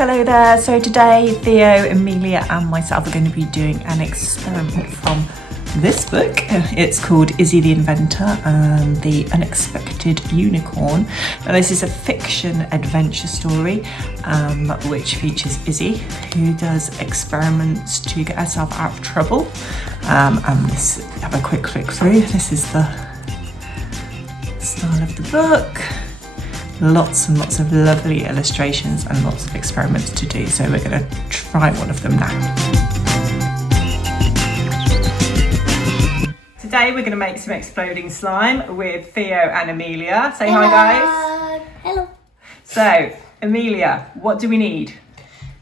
Hello there. So today Theo, Emilia and myself are going to be doing an experiment from this book. It's called Izzy the Inventor and the Unexpected Unicorn. Now this is a fiction adventure story which features Izzy, who does experiments to get herself out of trouble. Have a quick flick through. This is the style of the book. Lots and lots of lovely illustrations and lots of experiments to do. So we're going to try one of them now. Today we're going to make some exploding slime with Theo and Emilia. Say Hello. Hi guys. Hello. So Emilia, what do we need?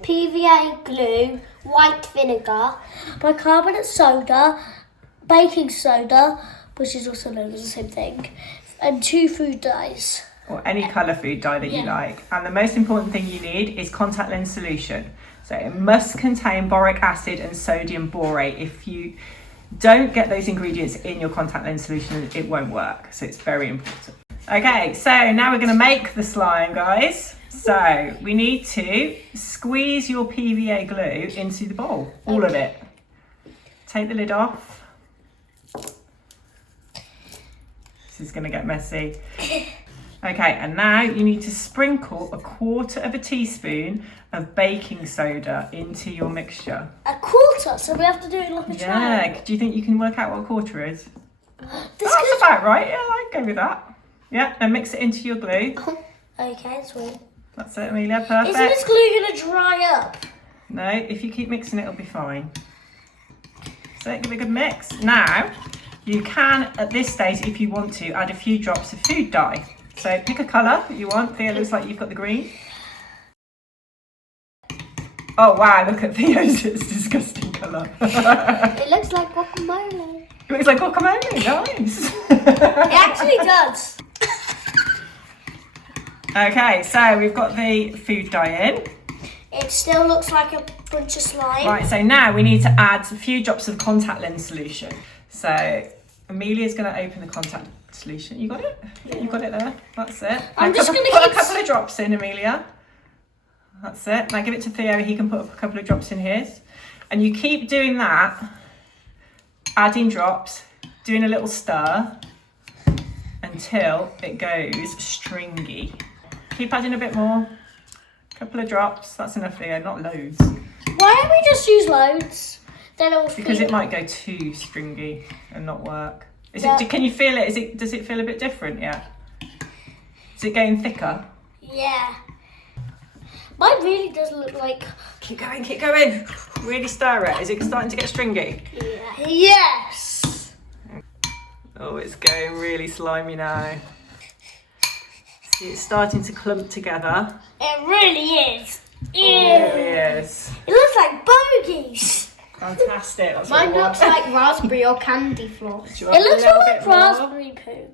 PVA glue, white vinegar, bicarbonate soda, baking soda, which is also known as the same thing, and 2 food dyes. Or any colour food dye that you like. And the most important thing you need is contact lens solution. So it must contain boric acid and sodium borate. If you don't get those ingredients in your contact lens solution, it won't work. So it's very important. Okay, so now we're going to make the slime, guys. So we need to squeeze your PVA glue into the bowl, all of it. Take the lid off. This is going to get messy. Okay, and now you need to sprinkle 1/4 teaspoon of baking soda into your mixture. 1/4, so we have to do it like a triangle. Yeah, do you think you can work out what 1/4 is? This That's about right, yeah, I'd go with that. Yeah, and mix it into your glue. Okay, sweet. That's it, Emilia, perfect. Isn't this glue going to dry up? No, if you keep mixing it, it'll be fine. So give it a good mix. Now, you can, at this stage, if you want to, add a few drops of food dye. So pick a colour that you want. Theo, looks like you've got the green. Oh wow, look at Theo's, it's disgusting colour. It looks like guacamole. It looks like guacamole, nice. It actually does. Okay, so we've got the food dye in. It still looks like a bunch of slime. Right, so now we need to add a few drops of contact lens solution. So Amelia's going to open the contact solution. You got it? Yeah, you got it there. That's it. I'm just going to put a couple of drops in, Emilia. That's it. Now give it to Theo. He can put a couple of drops in his. And you keep doing that, adding drops, doing a little stir until it goes stringy. Keep adding a bit more. A couple of drops. That's enough, Theo. Not loads. Why don't we just use loads? Then it'll Because feel... it might go too stringy and not work. Yeah. Can you feel it? Does it feel a bit different? Yeah. Is it getting thicker? Yeah. Mine really does look like... Keep going, keep going. Really stir it. Is it starting to get stringy? Yeah. Yes. Oh, it's going really slimy now. See, it's starting to clump together. It really is. Ew. It really is. It looks like bogies. Fantastic. That's Mine what we looks want. like raspberry or candy floss. Do you want It looks a little like bit more? raspberry poo.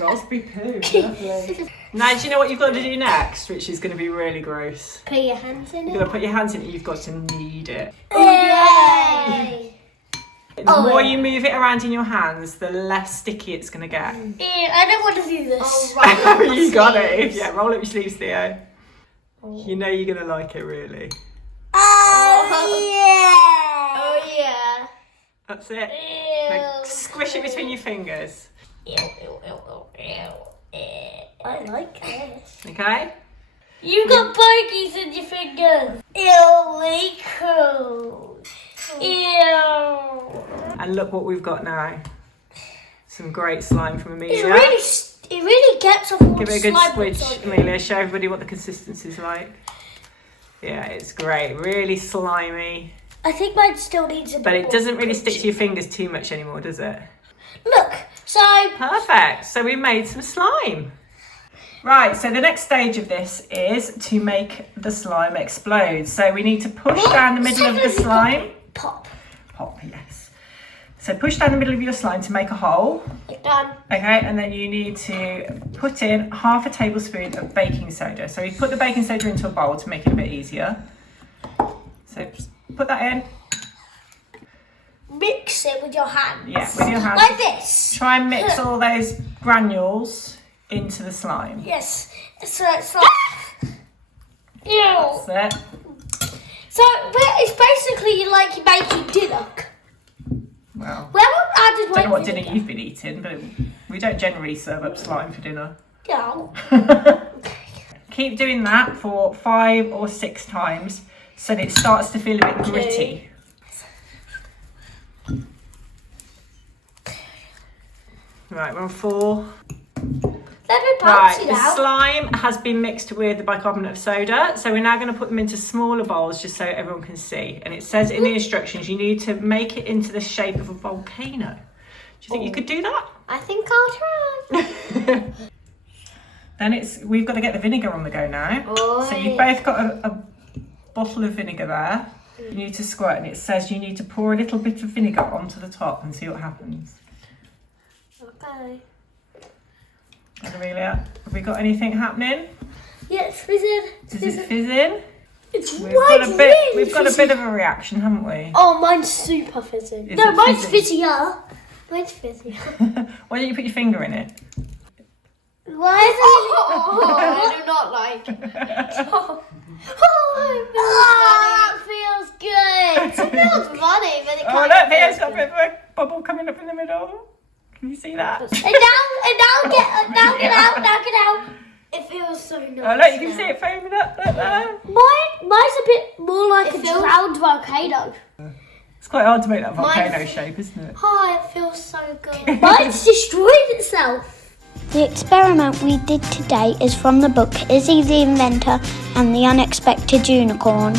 Raspberry poo. Lovely. Now, do you know what you've got to do next, which is going to be really gross? Put your hands in You're it. going to put your hands in it. You've got to knead it. Yay! The more you move it around in your hands, the less sticky it's going to get. Ew, I don't want to do this. Oh, right. You got it. Yeah, roll up your sleeves, Theo. You know you're going to like it, really. Oh, yeah! Oh yeah. That's it. Ew. Now, squish it between your fingers. Ew, ew, ew, ew, ew. I like this. Okay? You've got bogies in your fingers. Illegal. Ew. And look what we've got now. Some great slime from Emilia. It really gets off all Give the it a good slime squidge, that's on it. Emilia. Show everybody what the consistency's like. Yeah, it's great. Really slimy. I think mine still needs a bit But it more doesn't really stick crunch. to your fingers too much anymore, does it? Look, so Perfect. So we made some slime. Right, so the next stage of this is to make the slime explode. So we need to push down the middle of the slime. pop. Pop, yes. So push down the middle of your slime to make a hole. Done. Okay, and then you need to put in 1/2 tablespoon of baking soda. So we put the baking soda into a bowl to make it a bit easier. So just put that in. Mix it with your hands. Yeah, with your hands. Like this. Try and mix all those granules into the slime. Yes. So it's like Ew. That's it. So it's basically like making dinner. Well, Where would added I don't know what white dinner vinegar? you've been eating, but we don't generally serve up slime for dinner. No. Keep doing that for 5 or 6 times so that it starts to feel a bit gritty. Right, we're on 4. They're a bit Right, bouncy the now. slime has been mixed with the bicarbonate of soda, so we're now going to put them into smaller bowls just so everyone can see. And it says in the instructions you need to make it into the shape of a volcano. Do you think you could do that? I think I'll try. Then we've got to get the vinegar on the go now. So you've both got a bottle of vinegar there. You need to squirt, and it says you need to pour a little bit of vinegar onto the top and see what happens. Okay. And Emilia, have we got anything happening? Yeah, it's fizzing. Is it fizzing? It's We've white, got a bit. really We've got a fizzy. bit of a reaction, haven't we? Oh, mine's super fizzing. Is No, it mine's fizzing? fizzier. Mine's fizzier. Why don't you put your finger in it? Why is it? I do not like. Oh, it feels good. It feels funny, but it Oh, kind look, of there's feels a good. bit of a bubble coming up in the middle. Can you see that? And now get out. It feels so nice. Oh, look, you can see it foaming up. Look there. Mine's a bit more like It a feels- drowned volcano. It's quite hard to make that volcano Mine's- shape, isn't it? Oh, it feels so good. Mine's destroyed itself. The experiment we did today is from the book Izzy the Inventor and the Unexpected Unicorn.